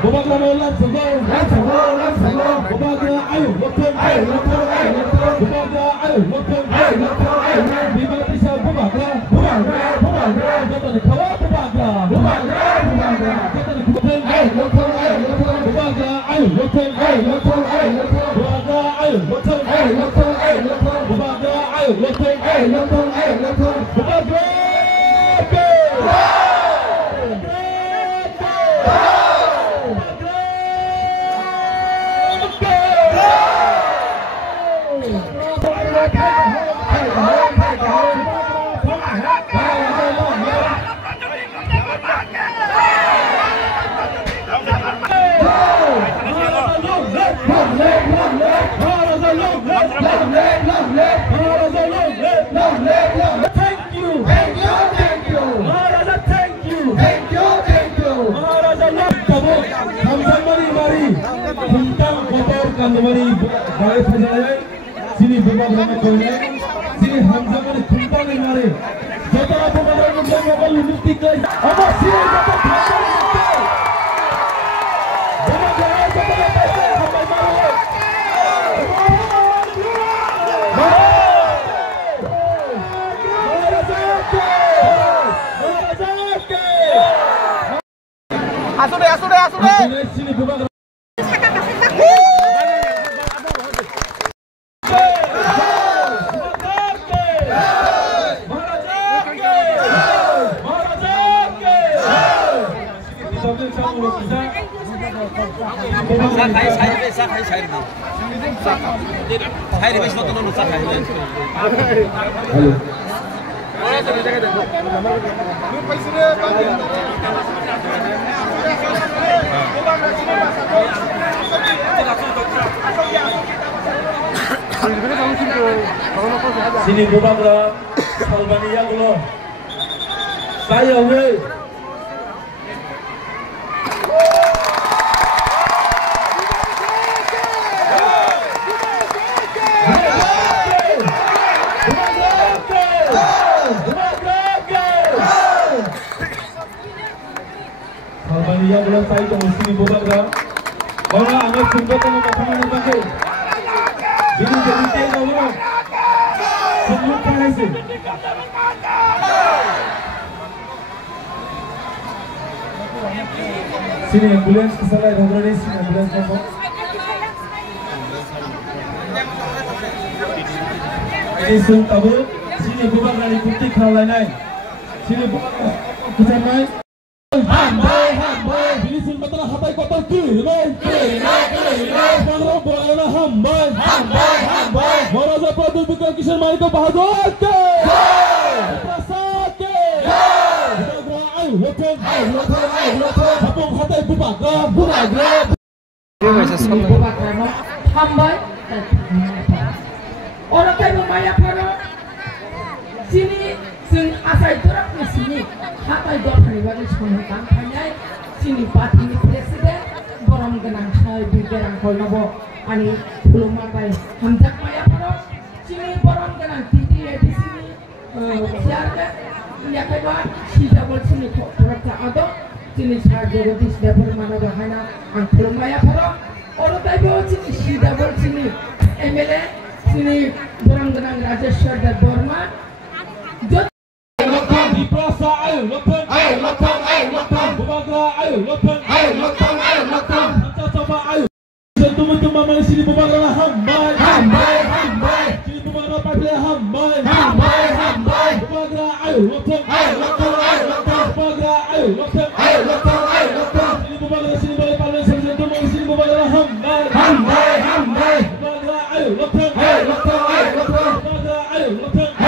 Bubaga mo langsung Bubaga ayo lokal Bubaga ayo lokal Bima bisa bubaga Jatuh di kawah bubaga Jatuh di lokal Bubaga ayo lokal Bubaga ayo lokal Bubaga ayo lokal Bubaga Kandamani bagai perjalanan sini berbagi dengan koinnya sini Hamzah mani kumpang ni mari jatuh apa mana yang berapa lebih tiga apa sini jatuh kumpang ni berbagi apa mana pasti sampai malu Asude sini berbagi sini berbagi Albania dulu saya weh Albania belum saya itu sini berbagi orang anak sumberkan makanan pakai jadi tengok orang senyum panas sini ambulans kesalah Rodrani sini ambulans apa ini sung tabu sini bukan dari putih kalau lain sini bukan kesamai hambai ini sini betul hambai kotor kiri pangrong bola hambai Maraza Pradu bukan kisah mereka bahagia Habung hatai bubaga hambai orang kaya membayar pada sini sing asal dorak di sini hatai dorak ni bagi semua kampanye sini parti presiden borong genang saya bicara kalau ani belum makai hamzah maya pada sini borong genang titi di sini siapa ya kaya si double sini kerja ada sini saya jadi sudah bermana bahana ang belum maya pada orang kaya sini si double sini MLA sini borong genang Rajeshwar dan Burma di plaza ayo lokal bubaga ayo lokal kita coba ayo teman-teman mari sini bubaga hambai sini bubaga pakai hambai bubaga ayo lokal bubaga ayo lokal sini bubaga sini boleh paling teman sini bubaga hambai bubaga ayo lokal bubaga ayo lokal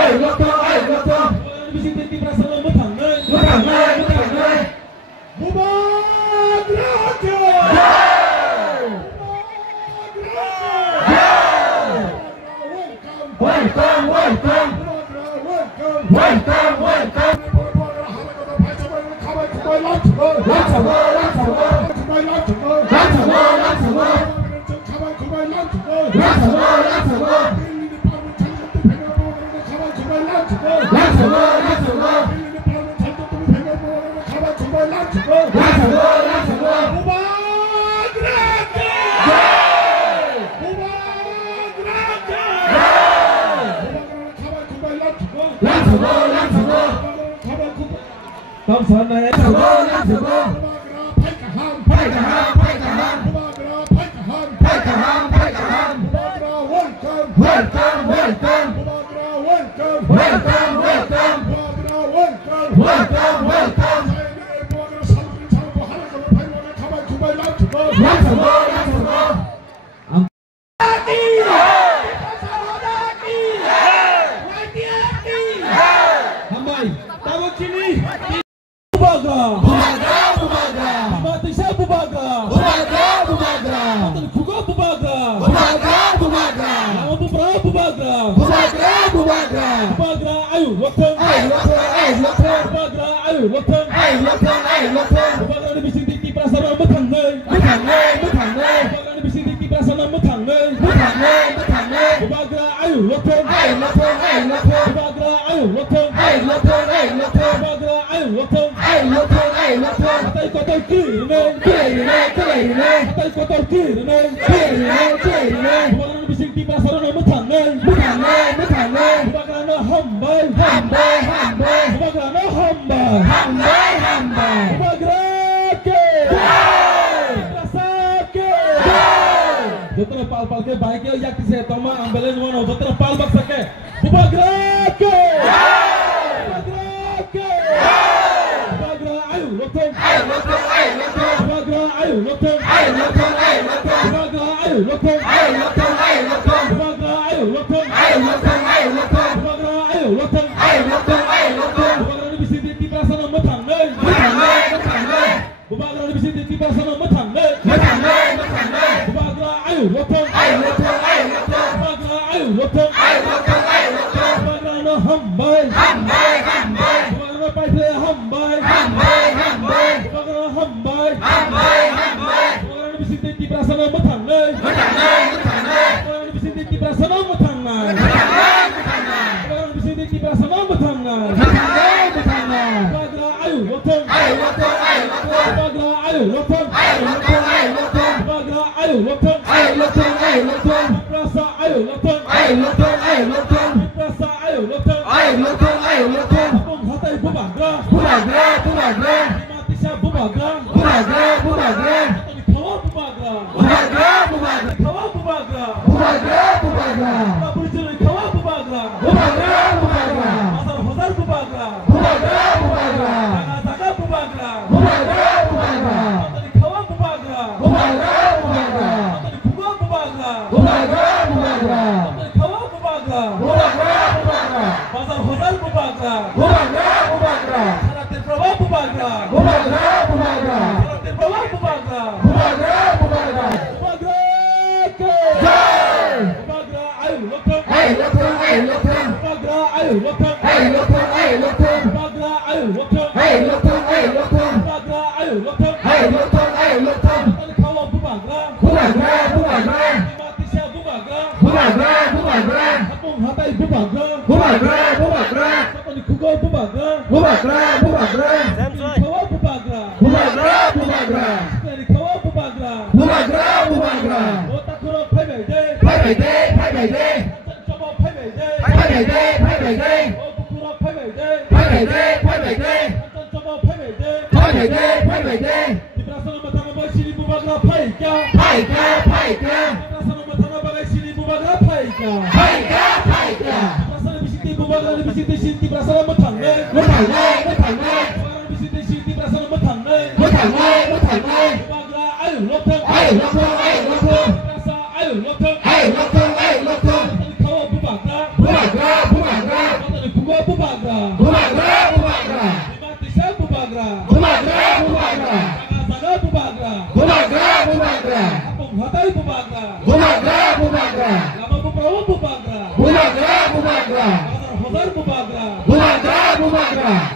sana pal-pal ke baik ya yak se toma ambelen wono betra pal bak sake bubagra ke bubagra ayo lotong bubagra ayo lotong bubagra ayo lotong bubagra ayo lotong bubagra ayo lotong bubagra ni bisi di prasana matang nei bubagra ni bisi di prasana matang nei bubagra ayo lotong bubagra ayo lotong bubagra no hambai bubagra pai the hambai bubagra hambai bubagra ni bisi di prasana matang nei bubagra ni bisi di prasana matang nei bubagra ni bisi di prasana matang nei bubagra ayo lotong bubagra ayo lotong bubagra ayo lotong Rasa ayo lotong Rasa ayo lotong Abang hatai bubagra mati siya bubagra Atau kawa bubagra Berjeli kawa bubagra Asal hozar bubagra Jaga bubagra Atau kawa bubagra Pasar hozar bubagra Saratir prawa bubagra Saratir prawa bubagra bubagra ke bubagra ayo lotong bubagra ayo lotong bubagra ayo lotong bubagra ayo lotong Atau kawa bubagra mati siya bubagra Apung hatai bubagra Atau kugo bubagra kawa bubagra dari kawa bubagra otak kurang pai bai de coba pai bai de oh kurang pai bai de coba pai bai de di perasaan matang bagai sini bubagra pai ka perasaan matang bagai sini bubagra pai ka perasaan di bubagra di sini perasaan matang di perasaan matang bubagra ayo lotong rasa ayo lotong kawa bubagra atau kugo bubagra mati siya bubagra jaga bubagra apung hatai bubagra lama buprawa bubagra pasar hozar bubagra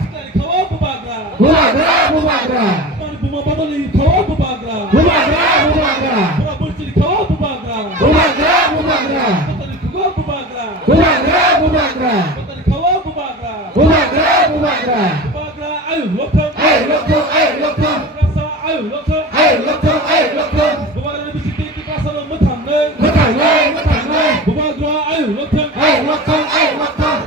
sekali kawa bubagra Mani buma badali kawa bubagra pura berciri kawa bubagra batali kugo bubagra batali kawa bubagra ayo lotong rasa ayo lotong bubagra lebih sedikit di pasar matang bubagra ayo lotong